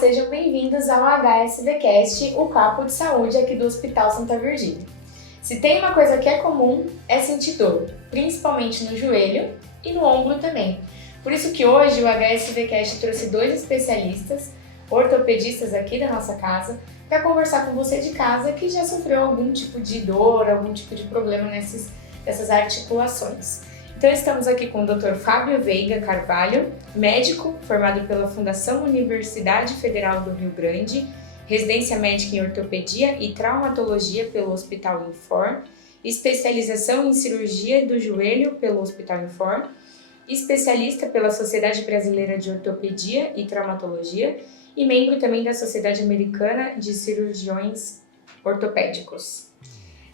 sejam bem-vindos ao HSVcast, o Papo de Saúde aqui do Hospital Santa Virgínia. Se tem uma coisa que é comum, é sentir dor, principalmente no joelho e no ombro também. Por isso que hoje o HSVcast trouxe 2 especialistas, ortopedistas aqui da nossa casa, para conversar com você de casa que já sofreu algum tipo de dor, algum tipo de problema nessas articulações. Então estamos aqui com o Dr. Fábio Veiga Carvalho, médico formado pela Fundação Universidade Federal do Rio Grande, residência médica em ortopedia e traumatologia pelo Hospital Infor, especialização em cirurgia do joelho pelo Hospital Infor, especialista pela Sociedade Brasileira de Ortopedia e Traumatologia e membro também da Sociedade Americana de Cirurgiões Ortopédicos.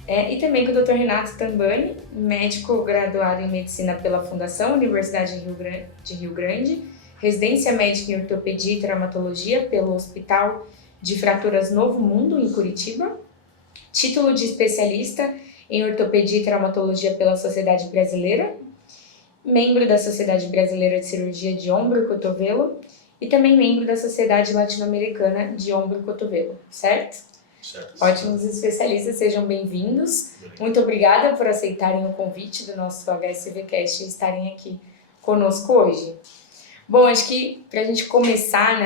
E também com o Dr. Renato Tambani, médico graduado em medicina pela Fundação Universidade de Rio Grande, residência médica em ortopedia e traumatologia pelo Hospital de Fraturas Novo Mundo, em Curitiba, título de especialista em ortopedia e traumatologia pela Sociedade Brasileira, membro da Sociedade Brasileira de Cirurgia de Ombro e Cotovelo e também membro da Sociedade Latino-Americana de Ombro e Cotovelo, certo? Certo. Ótimos especialistas, sejam bem-vindos. Muito obrigada por aceitarem o convite do nosso HSVcast e estarem aqui conosco hoje. Bom, acho que para a gente começar,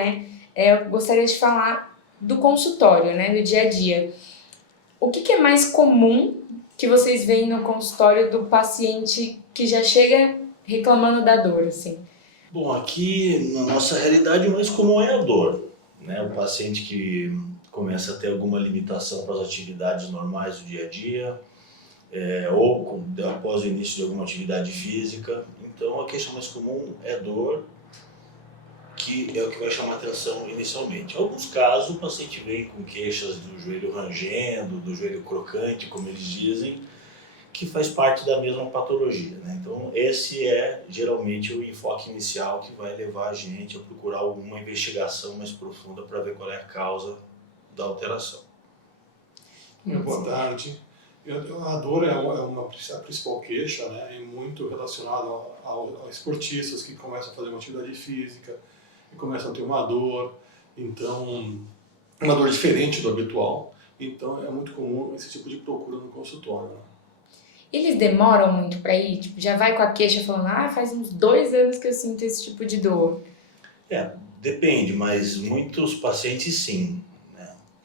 eu gostaria de falar do consultório, do dia a dia. O que é mais comum que vocês veem no consultório do paciente que já chega reclamando da dor, assim? Bom, aqui na nossa realidade o mais comum é a dor, O paciente que começa a ter alguma limitação para as atividades normais do dia a dia, ou após o início de alguma atividade física. Então a queixa mais comum é dor, que é o que vai chamar atenção inicialmente. Em alguns casos o paciente vem com queixas do joelho rangendo, do joelho crocante, como eles dizem, que faz parte da mesma patologia, Então esse é geralmente o enfoque inicial que vai levar a gente a procurar alguma investigação mais profunda para ver qual é a causa da alteração. Boa tarde. A dor é a principal queixa, é muito relacionada a esportistas que começam a fazer uma atividade física e começam a ter uma dor, então uma dor diferente do habitual. Então é muito comum esse tipo de procura no consultório. Eles demoram muito para ir? Já vai com a queixa falando, faz uns 2 anos que eu sinto esse tipo de dor. Depende, mas muitos pacientes sim.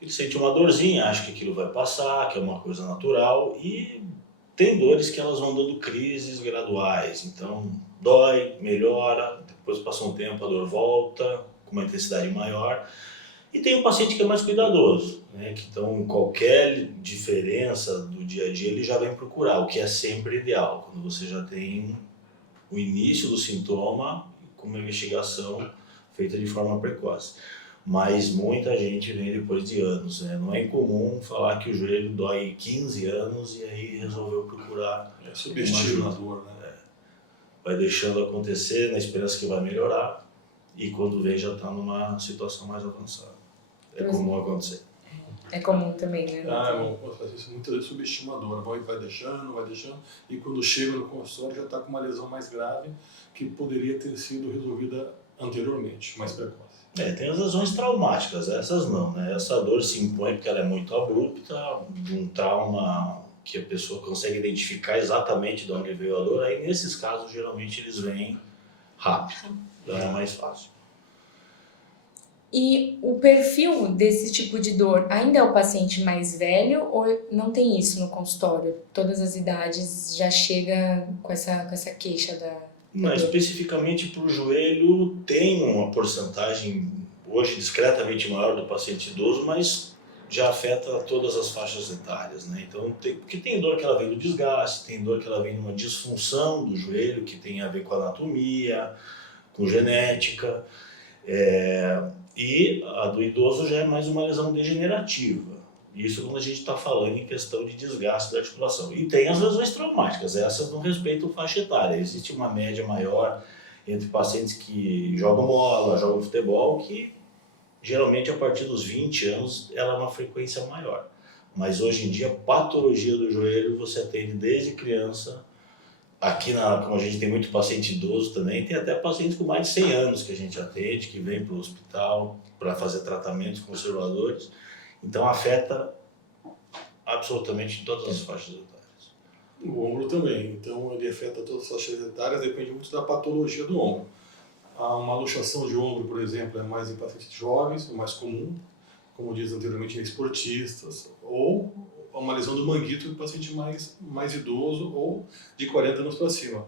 Ele sente uma dorzinha, acha que aquilo vai passar, que é uma coisa natural, e tem dores que elas vão dando crises graduais. Então dói, melhora, depois passa um tempo a dor volta com uma intensidade maior. E tem o paciente que é mais cuidadoso, que então qualquer diferença do dia a dia ele já vem procurar, o que é sempre ideal, quando você já tem o início do sintoma com uma investigação feita de forma precoce. Mas muita gente vem depois de anos, Não é incomum falar que o joelho dói 15 anos e aí resolveu procurar subestima a dor, Vai deixando acontecer na esperança que vai melhorar e quando vem já está numa situação mais avançada. É comum acontecer. É comum também, Muita gente subestima a dor, vai deixando, e quando chega no consultório já está com uma lesão mais grave que poderia ter sido resolvida anteriormente, mais precoce. Tem as lesões traumáticas, essas não, Essa dor se impõe porque ela é muito abrupta, de um trauma que a pessoa consegue identificar exatamente de onde veio a dor, aí nesses casos geralmente eles vêm rápido, então é mais fácil. E o perfil desse tipo de dor ainda é o paciente mais velho ou não tem isso no consultório? Todas as idades já chega com essa queixa da Não, dor? especificamente para o joelho tem uma porcentagem hoje discretamente maior do paciente idoso, mas já afeta todas as faixas etárias, Então, porque tem dor que ela vem do desgaste, tem dor que ela vem de uma disfunção do joelho, que tem a ver com anatomia, com genética, e a do idoso já é mais uma lesão degenerativa. Isso quando a gente está falando em questão de desgaste da articulação. E tem as lesões traumáticas, essas não respeitam faixa etária. Existe uma média maior entre pacientes que jogam bola, jogam futebol, que geralmente a partir dos 20 anos ela é uma frequência maior. Mas hoje em dia, patologia do joelho você atende desde criança, Aqui, como a gente tem muito paciente idoso também, tem até pacientes com mais de 100 anos que a gente atende, que vem para o hospital para fazer tratamentos conservadores. Então, afeta absolutamente todas as faixas etárias. O ombro também, então ele afeta todas as faixas etárias, depende muito da patologia do ombro. Uma luxação de ombro, por exemplo, é mais em pacientes jovens, o mais comum, como diz anteriormente, em esportistas, ou uma lesão do manguito em paciente mais idoso ou de 40 anos para cima.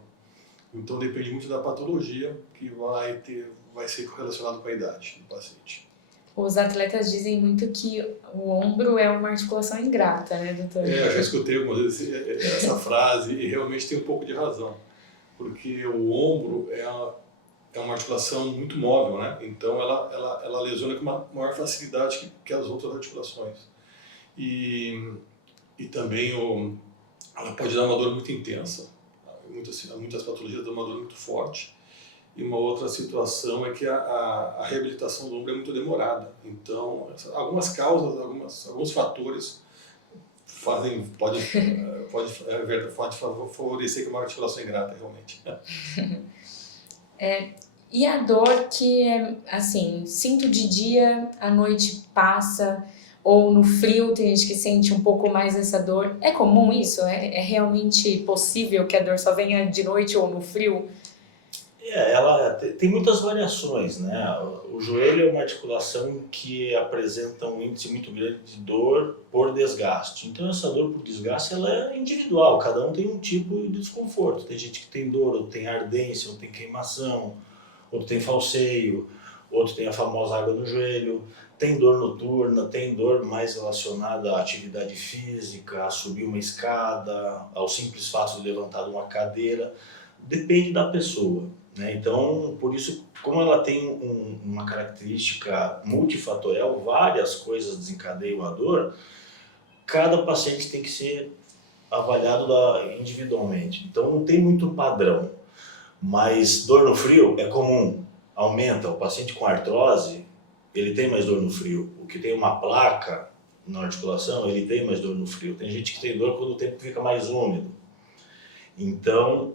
Então depende muito da patologia que vai ser relacionado com a idade do paciente. Os atletas dizem muito que o ombro é uma articulação ingrata, né, doutor? Eu já escutei algumas vezes essa frase e realmente tem um pouco de razão, porque o ombro é uma articulação muito móvel, né? Então ela lesiona com uma maior facilidade que as outras articulações. E também ela pode dar uma dor muito intensa, muitas patologias dão uma dor muito forte. E uma outra situação é que a reabilitação do ombro é muito demorada. Então, algumas causas, alguns fatores pode favorecer que uma articulação ingrata, realmente. E a dor que é, assim, sinto de dia, à noite passa, ou no frio tem gente que sente um pouco mais essa dor. É comum isso? É realmente possível que a dor só venha de noite ou no frio? Ela tem muitas variações, né? O joelho é uma articulação que apresenta um índice muito grande de dor por desgaste. Então essa dor por desgaste ela é individual, cada um tem um tipo de desconforto. Tem gente que tem dor, outro tem ardência, outro tem queimação, outro tem falseio, outro tem a famosa água no joelho, tem dor noturna, tem dor mais relacionada à atividade física, a subir uma escada, ao simples fato de levantar de uma cadeira. Depende da pessoa, né? Então, por isso, como ela tem uma característica multifatorial, várias coisas desencadeiam a dor, cada paciente tem que ser avaliado individualmente. Então, não tem muito padrão, mas dor no frio é comum, aumenta. O paciente com artrose, ele tem mais dor no frio. O que tem uma placa na articulação, ele tem mais dor no frio. Tem gente que tem dor quando o tempo fica mais úmido. Então,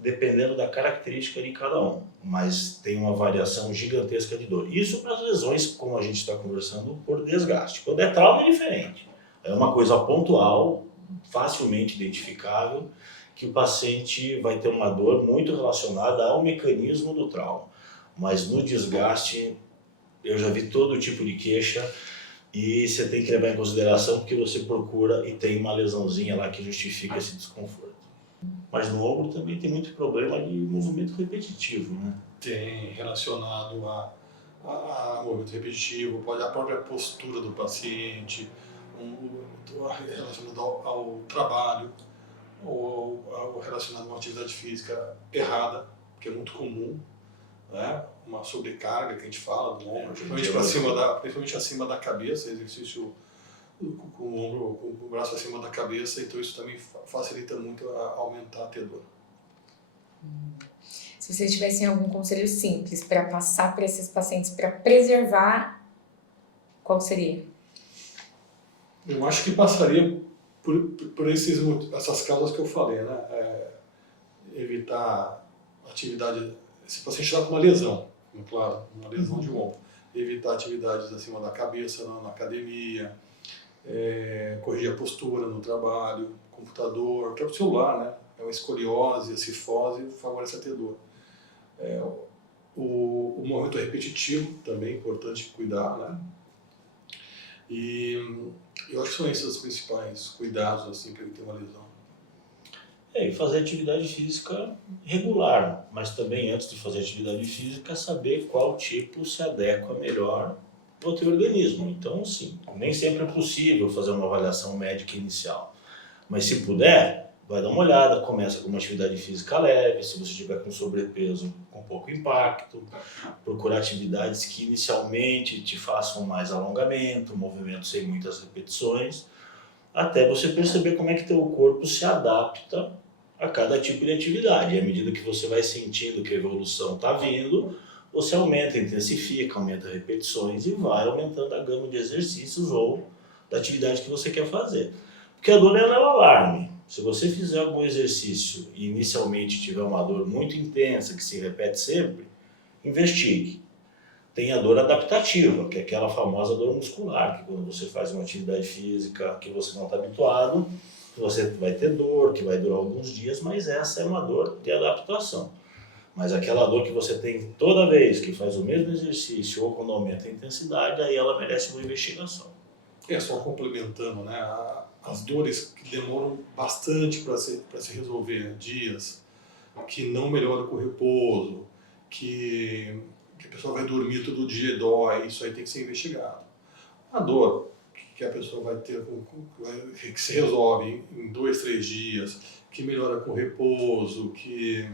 dependendo da característica de cada um, mas tem uma variação gigantesca de dor. Isso para as lesões, como a gente está conversando, por desgaste. Quando é trauma é diferente. É uma coisa pontual, facilmente identificável, que o paciente vai ter uma dor muito relacionada ao mecanismo do trauma. Mas no desgaste, eu já vi todo tipo de queixa e você tem que levar em consideração porque você procura e tem uma lesãozinha lá que justifica esse desconforto. Mas no ombro também tem muito problema de movimento repetitivo, né? Tem relacionado a movimento repetitivo, pode a própria postura do paciente, relacionado ao trabalho, ou relacionado a uma atividade física errada, que é muito comum, né? Uma sobrecarga que a gente fala do ombro, principalmente acima da cabeça, exercício com o ombro, com o braço acima da cabeça, então isso também facilita muito a aumentar a ter dor. Se vocês tivessem algum conselho simples para passar para esses pacientes para preservar, qual seria? Eu acho que passaria por essas causas que eu falei, né? Evitar atividade. Esse paciente está com uma lesão, claro, uma lesão de ombro. Evitar atividades acima da cabeça, na academia. Corrigir a postura no trabalho, computador, o próprio celular, né? É uma escoliose, a cifose favorece a ter dor. O movimento repetitivo também é importante cuidar, né? E eu acho que são esses os principais cuidados assim que ele tem uma lesão. E fazer atividade física regular, mas também antes de fazer atividade física saber qual tipo se adequa melhor ao teu organismo. Então, sim, nem sempre é possível fazer uma avaliação médica inicial. Mas se puder, vai dar uma olhada, começa com uma atividade física leve, se você estiver com sobrepeso, com pouco impacto, procurar atividades que inicialmente te façam mais alongamento, movimento sem muitas repetições, até você perceber como é que teu corpo se adapta a cada tipo de atividade. E à medida que você vai sentindo que a evolução está vindo, você aumenta, intensifica, aumenta repetições e vai aumentando a gama de exercícios ou da atividade que você quer fazer. Porque a dor ela é um alarme. Se você fizer algum exercício e inicialmente tiver uma dor muito intensa, que se repete sempre, investigue. Tem a dor adaptativa, que é aquela famosa dor muscular, que quando você faz uma atividade física que você não está habituado, você vai ter dor, que vai durar alguns dias, mas essa é uma dor de adaptação. Mas aquela dor que você tem toda vez que faz o mesmo exercício ou quando aumenta a intensidade, aí ela merece uma investigação. Só complementando, né? As dores que demoram bastante para se resolver, dias, que não melhoram com repouso, que a pessoa vai dormir todo dia e dói, isso aí tem que ser investigado. A dor que a pessoa vai ter, que se resolve em 2, 3 dias, que melhora com repouso, que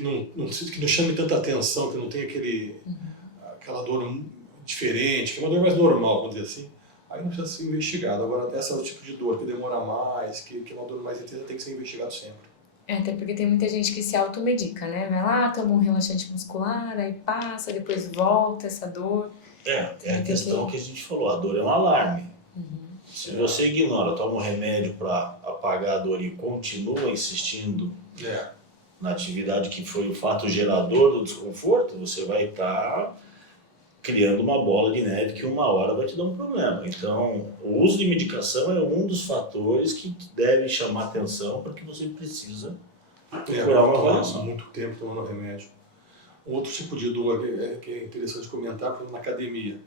não chame tanta atenção, que não tem aquela dor diferente, que é uma dor mais normal, vamos dizer assim, aí não precisa ser investigado. Agora, esse é o tipo de dor que demora mais, que é uma dor mais intensa, tem que ser investigado sempre. Até porque tem muita gente que se automedica, né? Vai lá, toma um relaxante muscular, aí passa, depois volta essa dor. É a questão que a gente falou, a dor é um alarme. Se você ignora, toma um remédio para apagar a dor e continua insistindo na atividade que foi o fato gerador do desconforto, você vai estar criando uma bola de neve que uma hora vai te dar um problema. Então, o uso de medicação é um dos fatores que deve chamar atenção para que você precisa procurar uma avaliação. Muito tempo tomando remédio. Outro tipo de dor que é interessante comentar, por exemplo, na academia.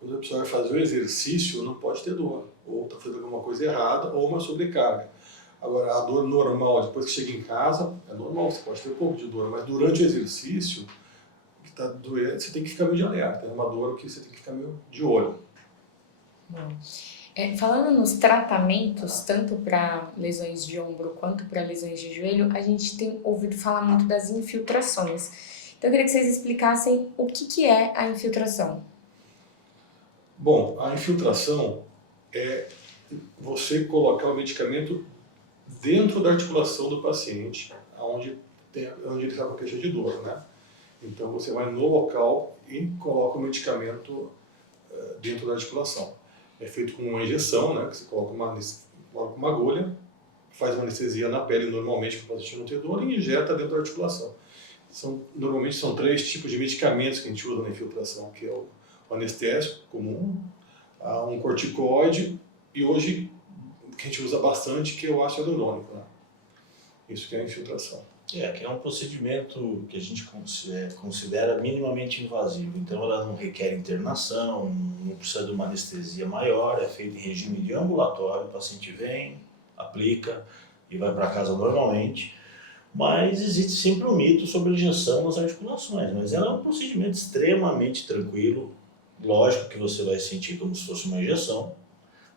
Quando a pessoa vai fazer o exercício, não pode ter dor. Ou está fazendo alguma coisa errada, ou uma sobrecarga. Agora, a dor normal, depois que chega em casa, é normal, você pode ter um pouco de dor, mas durante o exercício, que está doendo, você tem que ficar meio de alerta. É uma dor que você tem que ficar meio de olho. Bom, falando nos tratamentos, tanto para lesões de ombro quanto para lesões de joelho, a gente tem ouvido falar muito das infiltrações. Então, eu queria que vocês explicassem o que é a infiltração. Bom, a infiltração é você colocar o medicamento dentro da articulação do paciente, onde ele está com queixa de dor, né? Então você vai no local e coloca o medicamento dentro da articulação. É feito com uma injeção, né? Que você coloca uma agulha, faz uma anestesia na pele normalmente para o paciente não ter dor e injeta dentro da articulação. Normalmente são 3 tipos de medicamentos que a gente usa na infiltração, que é o anestésico comum, um corticoide e hoje que a gente usa bastante, que é o ácido hialurônico, né? Isso que é a infiltração. Que é um procedimento que a gente considera minimamente invasivo. Então ela não requer internação, não precisa de uma anestesia maior, é feito em regime de ambulatório, o paciente vem, aplica e vai para casa normalmente. Mas existe sempre um mito sobre a injeção nas articulações, mas ela é um procedimento extremamente tranquilo. Lógico que você vai sentir como se fosse uma injeção,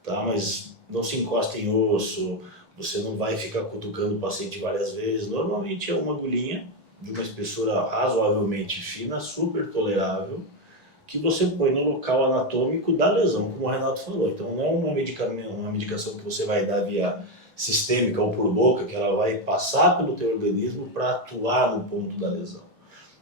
tá? Mas não se encosta em osso, você não vai ficar cutucando o paciente várias vezes. Normalmente é uma agulhinha de uma espessura razoavelmente fina, super tolerável, que você põe no local anatômico da lesão, como o Renato falou. Então não é uma medicação que você vai dar via sistêmica ou por boca, que ela vai passar pelo teu organismo para atuar no ponto da lesão.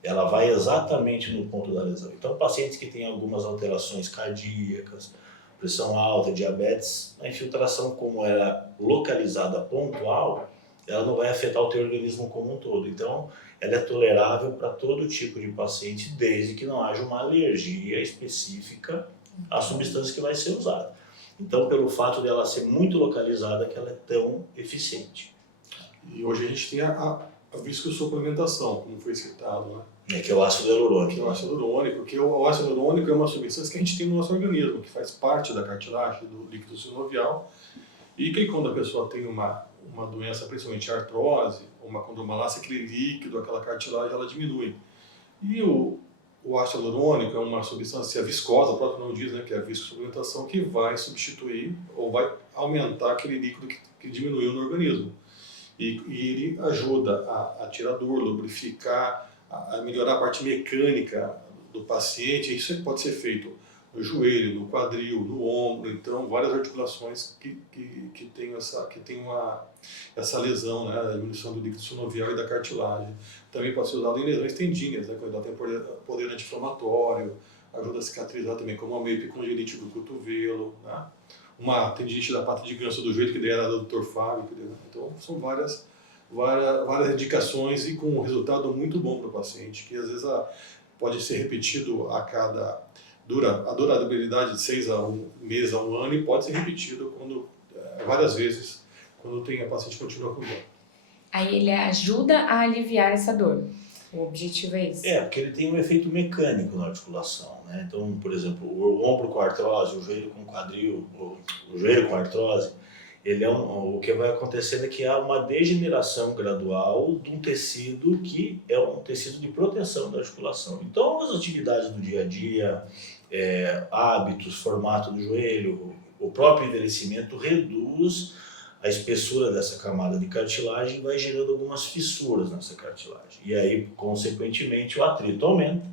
Ela vai exatamente no ponto da lesão. Então, pacientes que têm algumas alterações cardíacas, pressão alta, diabetes, a infiltração, como era localizada pontual, ela não vai afetar o teu organismo como um todo. Então, ela é tolerável para todo tipo de paciente, desde que não haja uma alergia específica à substância que vai ser usada. Então, pelo fato dela ser muito localizada, que ela é tão eficiente. E hoje a gente tem a viscosuplementação, como foi citado, né? Que é o ácido hialurônico. Que é o ácido hialurônico, que o ácido hialurônico é uma substância que a gente tem no nosso organismo, que faz parte da cartilagem, do líquido sinovial, e que quando a pessoa tem uma doença, principalmente artrose, ou uma condromalácia, aquele líquido, aquela cartilagem, ela diminui. E o ácido hialurônico é uma substância viscosa, o próprio nome diz, né, que é a viscosuplementação, que vai substituir ou vai aumentar aquele líquido que diminuiu no organismo. E ele ajuda a tirar dor, lubrificar, a melhorar a parte mecânica do paciente. Isso pode ser feito no joelho, no quadril, no ombro, então várias articulações que tem essa lesão, né, a diminuição do líquido sinovial e da cartilagem. Também pode ser usado em lesões tendíneas, né, quando ela tem poder anti-inflamatório, ajuda a cicatrizar também, como a meio epicondilite do cotovelo, né? uma tendinite da pata de ganso do joelho, que daí era do Dr. Fábio. Então, são várias indicações e com um resultado muito bom para o paciente, que às vezes pode ser repetido a durabilidade de 6 a 1 mês a 1 ano e pode ser repetido várias vezes quando a paciente continua com dor. Aí ele ajuda a aliviar essa dor. O objetivo é esse. Porque ele tem um efeito mecânico na articulação, né? Então, por exemplo, o ombro com artrose, o joelho com quadril, o joelho com artrose, o que vai acontecendo é que há uma degeneração gradual de um tecido que é um tecido de proteção da articulação. Então, as atividades do dia a dia, hábitos, formato do joelho, o próprio envelhecimento reduz a espessura dessa camada de cartilagem e vai gerando algumas fissuras nessa cartilagem. E aí, consequentemente, o atrito aumenta,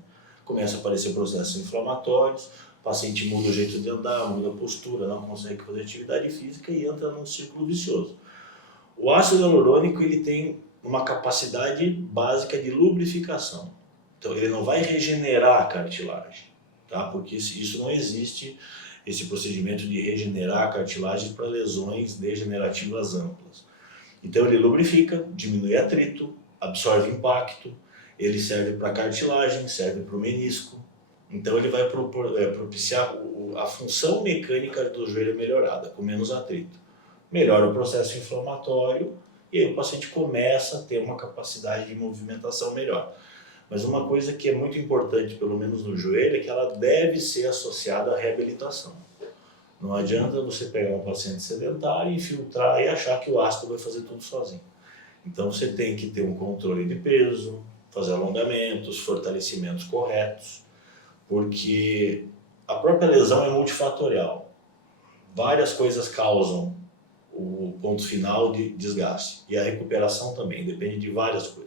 começa a aparecer processos inflamatórios, o paciente muda o jeito de andar, muda a postura, não consegue fazer atividade física e entra num círculo vicioso. O ácido hialurônico ele tem uma capacidade básica de lubrificação. Então, ele não vai regenerar a cartilagem, tá? Porque isso não existe, esse procedimento de regenerar cartilagens para lesões degenerativas amplas. Então ele lubrifica, diminui atrito, absorve impacto, ele serve para cartilagem, serve para o menisco. Então ele vai propiciar a função mecânica do joelho melhorada, com menos atrito. Melhora o processo inflamatório e aí o paciente começa a ter uma capacidade de movimentação melhor. Mas uma coisa que é muito importante, pelo menos no joelho, é que ela deve ser associada à reabilitação. Não adianta você pegar um paciente sedentário, infiltrar e achar que o ácido vai fazer tudo sozinho. Então você tem que ter um controle de peso, fazer alongamentos, fortalecimentos corretos, porque a própria lesão é multifatorial. Várias coisas causam o ponto final de desgaste. E a recuperação também, depende de várias coisas.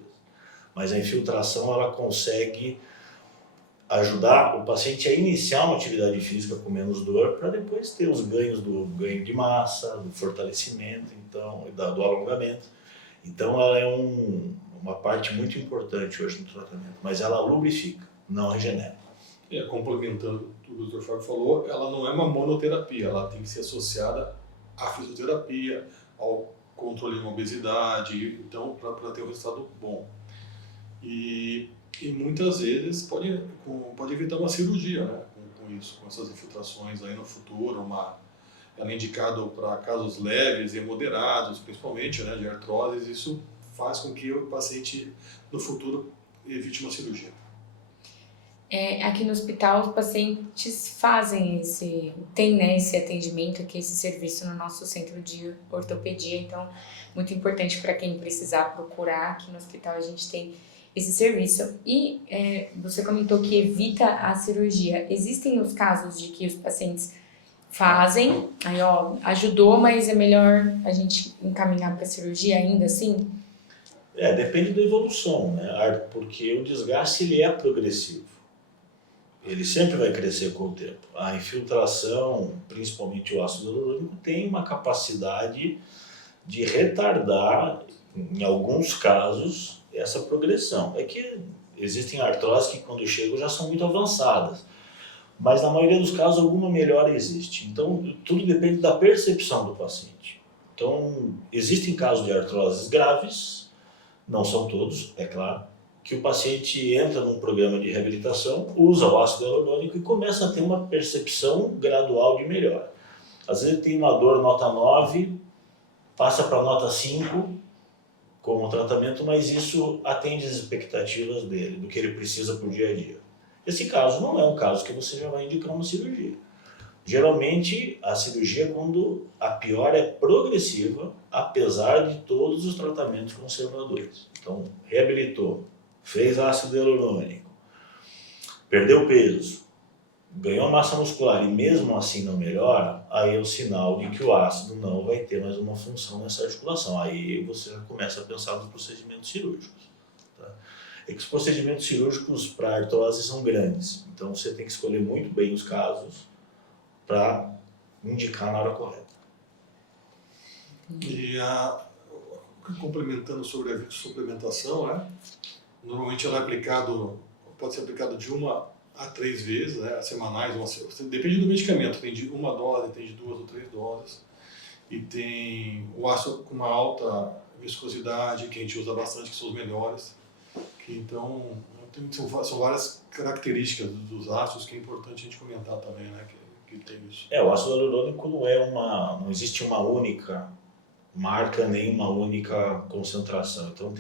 Mas a infiltração ela consegue ajudar o paciente a iniciar uma atividade física com menos dor para depois ter os ganhos do ganho de massa, do fortalecimento, então, do alongamento. Então ela é uma parte muito importante hoje no tratamento, mas ela lubrifica, não regenera. Complementando o que o Dr. Fábio falou, ela não é uma monoterapia, ela tem que ser associada à fisioterapia, ao controle de obesidade, então para ter um resultado bom. E muitas vezes pode evitar uma cirurgia, né, com isso, com essas infiltrações aí no futuro. Ela é indicada para casos leves e moderados, principalmente, né, de artroses. Isso faz com que o paciente no futuro evite uma cirurgia. Aqui no hospital os pacientes fazem tem esse atendimento aqui, esse serviço no nosso centro de ortopedia, então muito importante para quem precisar procurar. Aqui no hospital a gente tem esse serviço. E você comentou que evita a cirurgia. Existem os casos de que os pacientes fazem, aí ajudou, mas é melhor a gente encaminhar para cirurgia ainda assim? Depende da evolução, né? Porque o desgaste ele é progressivo. Ele sempre vai crescer com o tempo. A infiltração, principalmente o ácido hialurônico, tem uma capacidade de retardar, em alguns casos, essa progressão. É que existem artroses que quando chegam já são muito avançadas, mas na maioria dos casos alguma melhora existe. Então tudo depende da percepção do paciente. Então existem casos de artroses graves, não são todos, é claro, que o paciente entra num programa de reabilitação, usa o ácido hialurônico e começa a ter uma percepção gradual de melhora. Às vezes tem uma dor nota 9, passa para nota 5, como tratamento, mas isso atende às expectativas dele, do que ele precisa para o dia a dia. Esse caso não é um caso que você já vai indicar uma cirurgia. Geralmente, a cirurgia é quando a piora é progressiva, apesar de todos os tratamentos conservadores. Então, reabilitou, fez ácido hialurônico, perdeu peso, ganhou massa muscular e mesmo assim não melhora, aí é o sinal de que o ácido não vai ter mais uma função nessa articulação. Aí você começa a pensar nos procedimentos cirúrgicos. Tá? É que os procedimentos cirúrgicos para artrose são grandes, então você tem que escolher muito bem os casos para indicar na hora correta. E complementando sobre a suplementação, normalmente ela pode ser aplicado de 1 a 3 vezes, né, semanais, depende do medicamento, tem de uma dose, tem de 2 ou 3 doses, e tem o ácido com uma alta viscosidade, que a gente usa bastante, que são os melhores, que então são várias características dos ácidos que é importante a gente comentar também, né, que tem isso. O ácido hialurônico não existe uma única marca nem uma única concentração. Então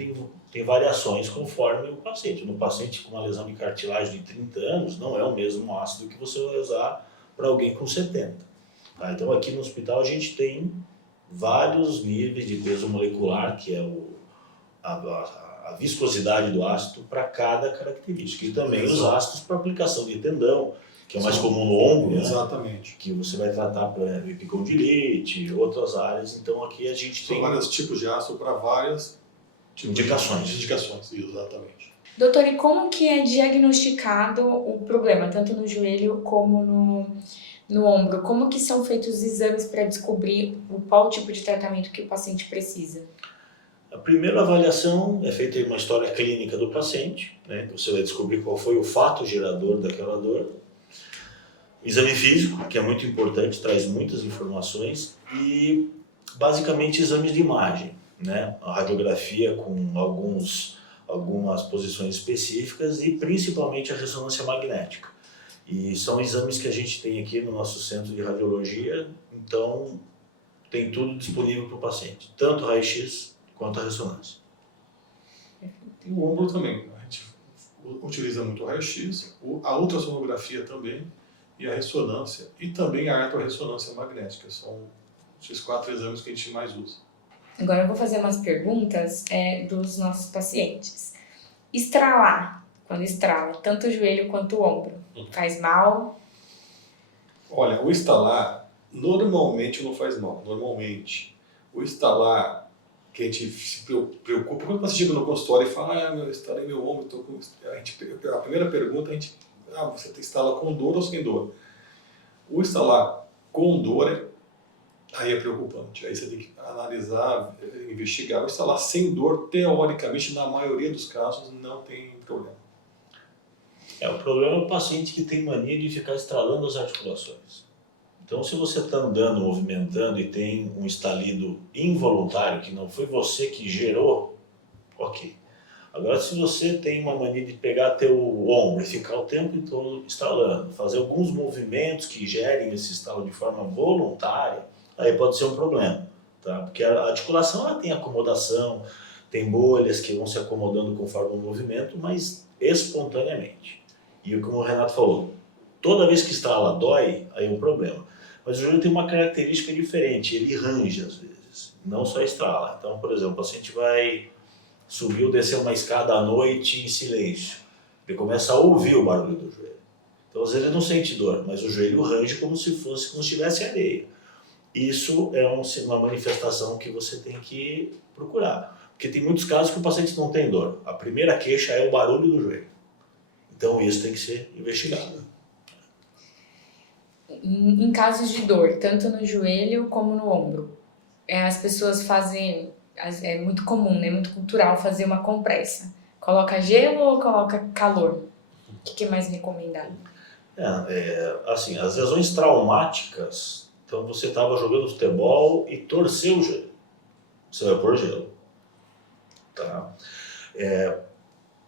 tem variações conforme o paciente. No paciente com uma lesão de cartilagem de 30 anos, não é o mesmo ácido que você vai usar para alguém com 70. Tá? Então aqui no hospital a gente tem vários níveis de peso molecular, que é a viscosidade do ácido para cada característica. E também os ácidos para aplicação de tendão, que é o mais comum no ombro, né? Exatamente. Que você vai tratar para epicondilite, outras áreas. Então aqui a gente tem... São vários tipos de ácido para várias indicações. Indicações, exatamente. Doutor, e como que é diagnosticado o problema, tanto no joelho como no ombro? Como que são feitos os exames para descobrir qual tipo de tratamento que o paciente precisa? A primeira avaliação é feita em uma história clínica do paciente, né? Você vai descobrir qual foi o fato gerador daquela dor. Exame físico, que é muito importante, traz muitas informações, e basicamente exames de imagem, né? A radiografia com algumas posições específicas e principalmente a ressonância magnética. E são exames que a gente tem aqui no nosso centro de radiologia, então tem tudo disponível para o paciente, tanto raio-x quanto a ressonância. E o ombro também, a gente utiliza muito o raio-x, a ultrassonografia também, e a ressonância, e também a eletrorressonância magnética. São esses 4 exames que a gente mais usa. Agora eu vou fazer umas perguntas dos nossos pacientes. Estralar, quando estrala, tanto o joelho quanto o ombro, faz mal? Olha, o estalar normalmente não faz mal, normalmente. O estalar que a gente se preocupa, quando você chega no consultório e fala, eu estalei meu ombro, a primeira pergunta, você instala com dor ou sem dor? O instalar com dor, aí é preocupante. Aí você tem que analisar, investigar. O instalar sem dor, teoricamente, na maioria dos casos, não tem problema. O problema é o paciente que tem mania de ficar estralando as articulações. Então, se você está andando, movimentando e tem um estalido involuntário, que não foi você que gerou, ok. Agora, se você tem uma mania de pegar teu ombro e ficar o tempo todo estalando, fazer alguns movimentos que gerem esse estalo de forma voluntária, aí pode ser um problema, tá? Porque a articulação ela tem acomodação, tem bolhas que vão se acomodando conforme o movimento, mas espontaneamente. E como o Renato falou, toda vez que estala dói, aí é um problema. Mas o joelho tem uma característica diferente, ele range às vezes, não só estrala. Então, por exemplo, o paciente vai subir ou descer uma escada à noite em silêncio. Ele começa a ouvir o barulho do joelho. Então, às vezes ele não sente dor, mas o joelho range como se tivesse areia. Isso é uma manifestação que você tem que procurar. Porque tem muitos casos que o paciente não tem dor. A primeira queixa é o barulho do joelho. Então, isso tem que ser investigado. Em casos de dor, tanto no joelho como no ombro, as pessoas fazem, é muito comum, né, muito cultural fazer uma compressa. Coloca gelo ou coloca calor? O que é mais recomendado? Assim, as lesões traumáticas, então você estava jogando futebol e torceu o joelho. Você vai pôr gelo. Tá?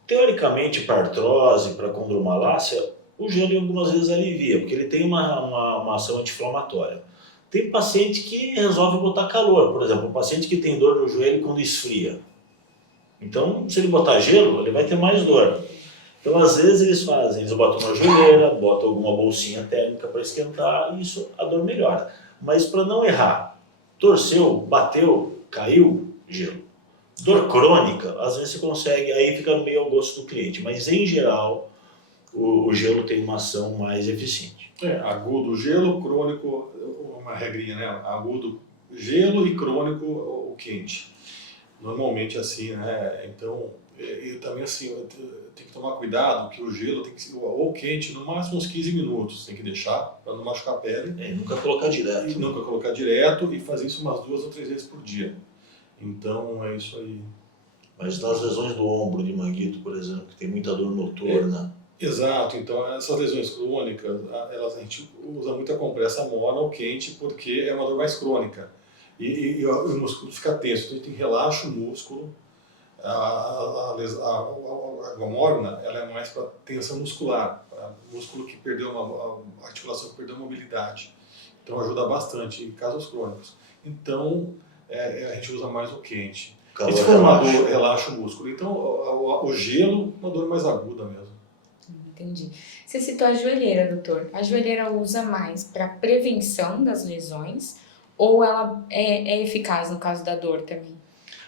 Teoricamente, para artrose, para condromalácia, o gelo algumas vezes alivia, porque ele tem uma ação anti-inflamatória. Tem paciente que resolve botar calor, por exemplo, um paciente que tem dor no joelho quando esfria. Então, se ele botar gelo, ele vai ter mais dor. Então, às vezes eles botam uma joelheira, botam alguma bolsinha térmica para esquentar, e isso a dor melhora. Mas para não errar, torceu, bateu, caiu, gelo. Dor crônica, às vezes você consegue, aí fica meio ao gosto do cliente, mas em geral o gelo tem uma ação mais eficiente. Agudo, gelo, crônico, uma regrinha, né? Agudo, gelo e crônico, o quente. Normalmente assim, né? Então, e também assim, tem que tomar cuidado que o gelo tem que ser ou quente, no máximo uns 15 minutos, tem que deixar para não machucar a pele. E nunca colocar direto. Nunca colocar direto e fazer isso umas 2 ou 3 vezes por dia. Então, é isso aí. Mas nas lesões do ombro de manguito, por exemplo, que tem muita dor noturna... Exato, então essas lesões crônicas, a gente usa muita compressa morna ou quente porque é uma dor mais crônica. E o músculo fica tenso, então a gente relaxa o músculo. A água morna ela é mais para tensão muscular, para músculo que perdeu a articulação que perdeu a mobilidade. Então ajuda bastante em casos crônicos. Então a gente usa mais o quente. E se for uma dor, relaxa o músculo. Então o gelo, uma dor mais aguda mesmo. Entendi. Você citou a joelheira, doutor. A joelheira usa mais para prevenção das lesões ou ela é eficaz no caso da dor também?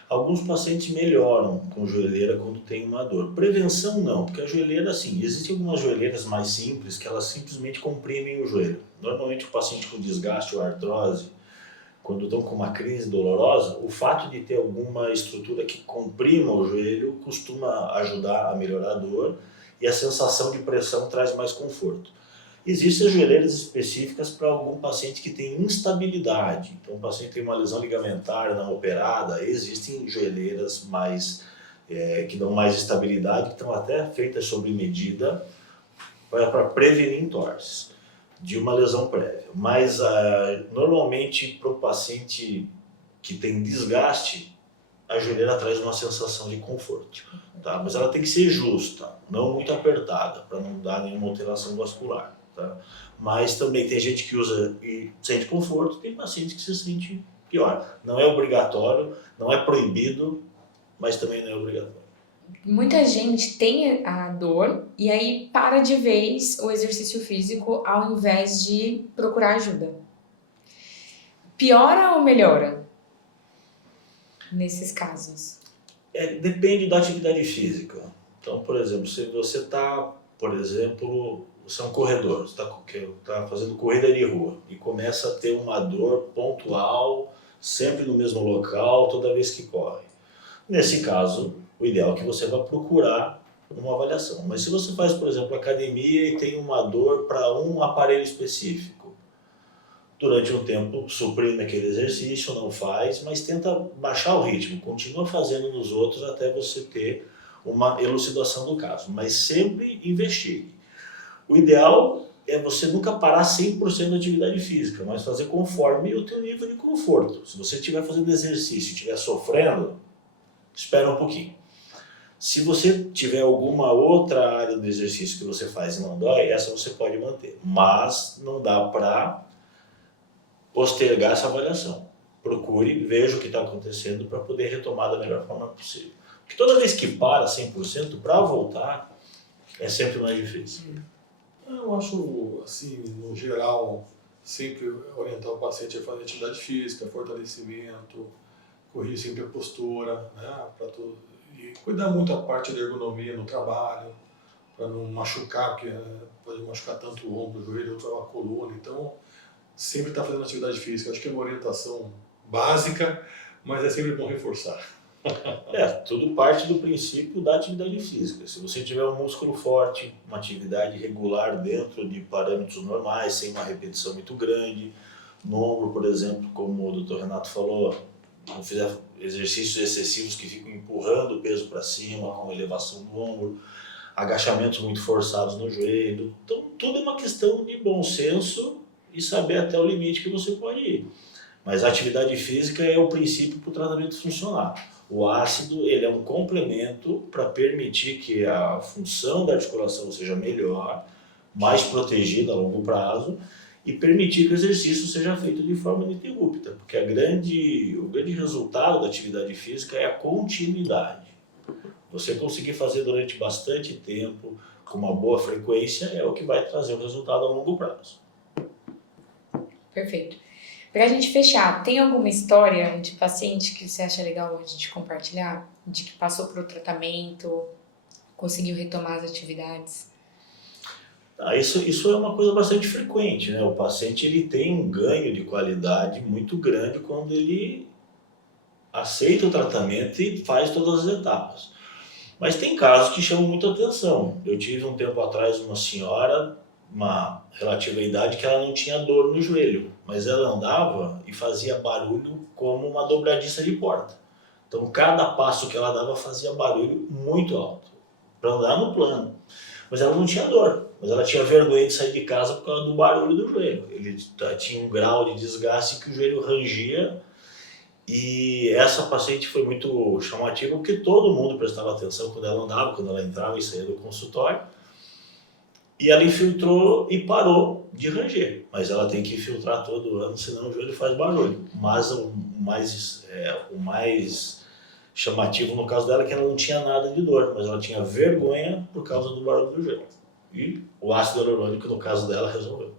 Alguns pacientes melhoram com joelheira quando tem uma dor. Prevenção não, porque a joelheira, assim, existem algumas joelheiras mais simples que elas simplesmente comprimem o joelho. Normalmente o paciente com desgaste ou artrose, quando estão com uma crise dolorosa, o fato de ter alguma estrutura que comprima o joelho costuma ajudar a melhorar a dor e a sensação de pressão traz mais conforto. Existem joelheiras específicas para algum paciente que tem instabilidade. Então, o paciente tem uma lesão ligamentar não operada, existem joelheiras que dão mais estabilidade, que estão até feitas sob medida para prevenir entorses de uma lesão prévia. Mas, normalmente, para o paciente que tem desgaste, a joelheira traz uma sensação de conforto. Tá? Mas ela tem que ser justa, não muito apertada, para não dar nenhuma alteração vascular. Tá? Mas também tem gente que usa e sente conforto, tem paciente que se sente pior. Não é obrigatório, não é proibido, mas também não é obrigatório. Muita gente tem a dor e aí para de vez o exercício físico ao invés de procurar ajuda. Piora ou melhora nesses casos? Depende da atividade física. Então, por exemplo, se você está, você é um corredor, você está fazendo corrida de rua e começa a ter uma dor pontual, sempre no mesmo local, toda vez que corre. Nesse caso, o ideal é que você vá procurar uma avaliação. Mas se você faz, por exemplo, academia e tem uma dor para um aparelho específico, durante um tempo suprime aquele exercício, não faz, mas tenta baixar o ritmo, continua fazendo nos outros até você ter uma elucidação do caso, mas sempre investigue. O ideal é você nunca parar 100% da atividade física, mas fazer conforme o teu nível de conforto. Se você estiver fazendo exercício e estiver sofrendo, espera um pouquinho. Se você tiver alguma outra área do exercício que você faz e não dói, essa você pode manter. Mas não dá para postergar essa avaliação. Procure, veja o que está acontecendo para poder retomar da melhor forma possível. Porque toda vez que para 100%, para voltar, é sempre mais difícil. Eu acho, assim, no geral, sempre orientar o paciente a fazer atividade física, fortalecimento, corrigir sempre a postura, né, e cuidar muito a parte da ergonomia no trabalho, para não machucar, porque pode machucar tanto o ombro, o joelho, ou a coluna. Então, sempre estar fazendo atividade física. Acho que é uma orientação básica, mas é sempre bom reforçar. Tudo parte do princípio da atividade física. Se você tiver um músculo forte, uma atividade regular dentro de parâmetros normais, sem uma repetição muito grande, no ombro, por exemplo, como o Dr. Renato falou, não fizer exercícios excessivos que ficam empurrando o peso para cima, com elevação do ombro, agachamentos muito forçados no joelho. Então, tudo é uma questão de bom senso e saber até o limite que você pode ir. Mas a atividade física é o princípio para o tratamento funcionar. O ácido ele é um complemento para permitir que a função da articulação seja melhor, mais protegida a longo prazo e permitir que o exercício seja feito de forma ininterrupta, porque o grande resultado da atividade física é a continuidade. Você conseguir fazer durante bastante tempo, com uma boa frequência, é o que vai trazer o resultado a longo prazo. Perfeito. Pra gente fechar, tem alguma história de paciente que você acha legal hoje de compartilhar? De que passou por um tratamento, conseguiu retomar as atividades? Isso é uma coisa bastante frequente, né? O paciente ele tem um ganho de qualidade muito grande quando ele aceita o tratamento e faz todas as etapas. Mas tem casos que chamam muita atenção. Eu tive um tempo atrás uma senhora, uma relativa idade, que ela não tinha dor no joelho, mas ela andava e fazia barulho como uma dobradiça de porta. Então cada passo que ela dava fazia barulho muito alto, para andar no plano. Mas ela não tinha dor, mas ela tinha vergonha de sair de casa por causa do barulho do joelho. Ele tinha um grau de desgaste que o joelho rangia. E essa paciente foi muito chamativa porque todo mundo prestava atenção quando ela andava, quando ela entrava e saía do consultório. E ela infiltrou e parou de ranger. Mas ela tem que infiltrar todo ano, senão o joelho faz barulho. Mas o mais chamativo no caso dela é que ela não tinha nada de dor, mas ela tinha vergonha por causa do barulho do joelho. E o ácido hialurônico, no caso dela, resolveu.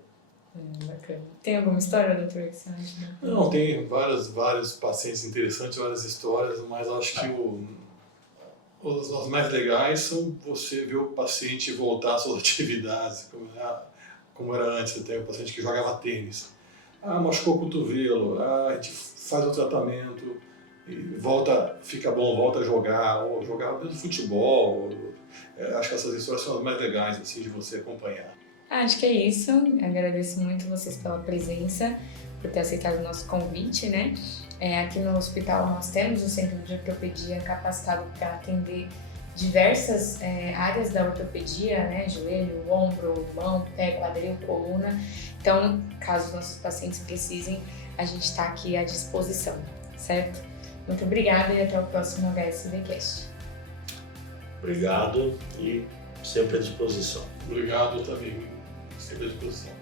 Bacana. Tem alguma história, doutor, que você acha? Não, tem vários pacientes interessantes, várias histórias, mas acho que os mais legais são você ver o paciente voltar às suas atividades, como era antes. Você tem o paciente que jogava tênis. Machucou o cotovelo, a gente faz o tratamento e fica bom, volta a jogar, ou jogar dentro do futebol. Acho que essas histórias são as mais legais assim, de você acompanhar. Acho que é isso. Agradeço muito vocês pela presença, por ter aceitado o nosso convite, né? Aqui no hospital nós temos um centro de ortopedia capacitado para atender diversas áreas da ortopedia, né? Joelho, ombro, mão, pé, quadril, coluna. Então, caso os nossos pacientes precisem, a gente está aqui à disposição, certo? Muito obrigada e até o próximo HSVcast. Obrigado e sempre à disposição. Obrigado também, sempre à disposição.